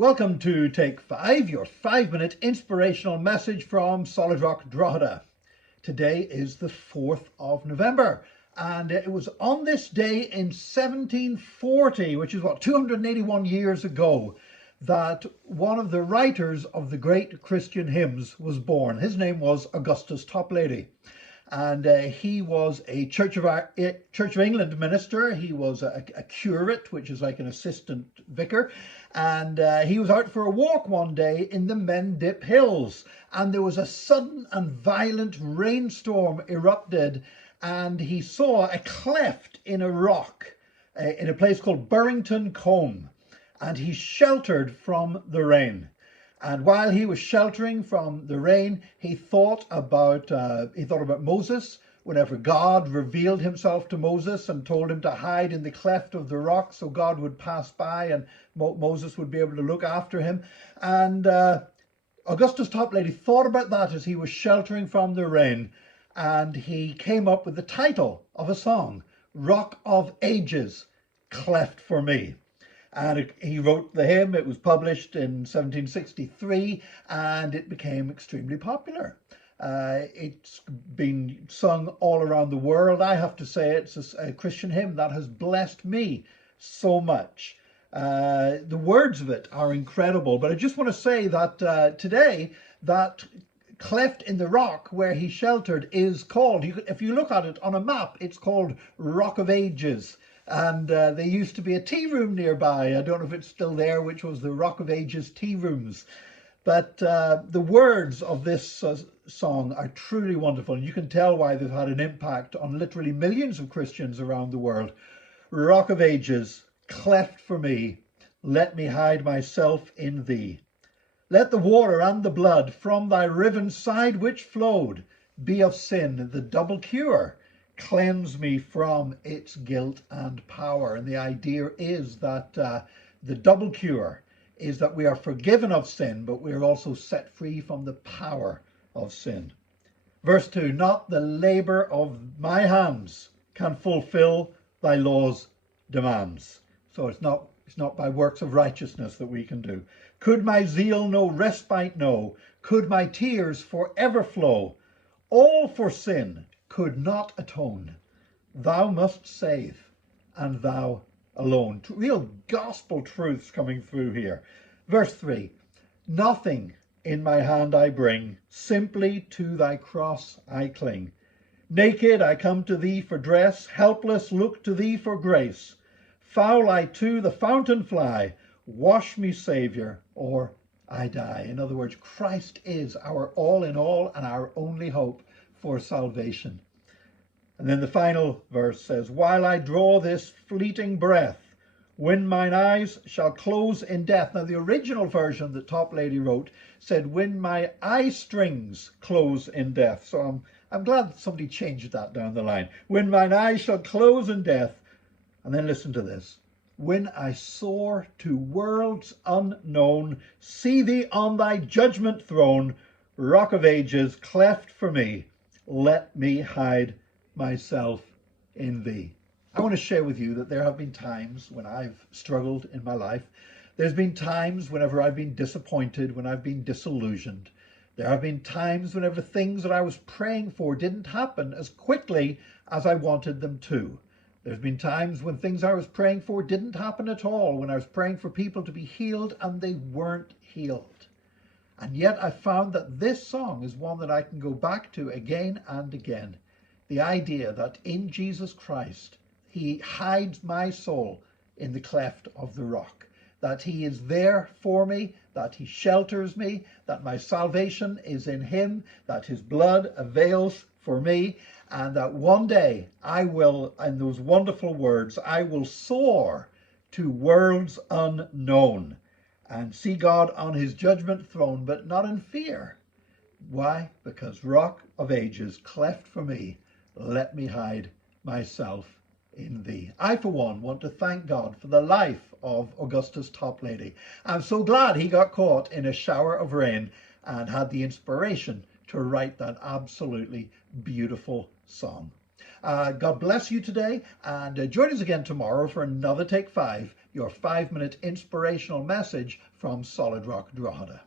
Welcome to Take 5, your 5-minute inspirational message from Solid Rock Drogheda. Today is the 4th of November, and it was on this day in 1740, which is 281 years ago, that one of the writers of the great Christian hymns was born. His name was Augustus Toplady. And he was a Church of England minister. He was a curate, which is like an assistant vicar. And he was out for a walk one day in the Mendip Hills. And there was a sudden and violent rainstorm erupted. And he saw a cleft in a rock in a place called Burrington Combe. And he sheltered from the rain. And while he was sheltering from the rain, he thought about Moses. Whenever God revealed himself to Moses and told him to hide in the cleft of the rock so God would pass by and Moses would be able to look after him. And Augustus Toplady thought about that as he was sheltering from the rain. And he came up with the title of a song, Rock of Ages, Cleft for Me. And he wrote the hymn. It was published in 1763 and it became extremely popular. It's been sung all around the world. I have to say it's a Christian hymn that has blessed me so much. The words of it are incredible, but I just want to say that today that cleft in the rock where he sheltered is called, if you look at it on a map, it's called Rock of Ages. And there used to be a tea room nearby. I don't know if it's still there, which was the Rock of Ages tea rooms. But the words of this song are truly wonderful. And you can tell why they've had an impact on literally millions of Christians around the world. Rock of Ages, cleft for me, let me hide myself in thee. Let the water and the blood from thy riven side which flowed be of sin the double cure. Cleanse me from its guilt and power. And the idea is that the double cure is that we are forgiven of sin, but we are also set free from the power of sin. Verse 2, not the labour of my hands can fulfill thy law's demands. So it's not by works of righteousness that we can do. Could my zeal no respite know? Could my tears forever flow? All for sin could not atone. Thou must save, and thou alone. Real gospel truths coming through here. Verse 3, nothing in my hand I bring, simply to thy cross I cling. Naked I come to thee for dress, helpless look to thee for grace. Foul I to the fountain fly, wash me, Saviour, or I die. In other words, Christ is our all in all and our only hope for salvation. And then the final verse says, while I draw this fleeting breath, when mine eyes shall close in death. Now the original version that Toplady wrote said, when my eye strings close in death. So I'm glad somebody changed that down the line. When mine eyes shall close in death. And then listen to this. When I soar to worlds unknown, see thee on thy judgment throne, Rock of Ages, cleft for me, let me hide myself in thee. I want to share with you that there have been times when I've struggled in my life. There's been times whenever I've been disappointed, when I've been disillusioned. There have been times whenever things that I was praying for didn't happen as quickly as I wanted them to. There's been times when things I was praying for didn't happen at all, when I was praying for people to be healed and they weren't healed. And yet I found that this song is one that I can go back to again and again. The idea that in Jesus Christ, he hides my soul in the cleft of the rock, that he is there for me, that he shelters me, that my salvation is in him, that his blood avails for me, and that one day I will, in those wonderful words, I will soar to worlds unknown and see God on his judgment throne, but not in fear. Why? Because Rock of Ages, cleft for me, let me hide myself in thee. I, for one, want to thank God for the life of Augustus Toplady. I'm so glad he got caught in a shower of rain and had the inspiration to write that absolutely beautiful song. God bless you today, and join us again tomorrow for another Take 5, your 5-minute inspirational message from Solid Rock Drogheda.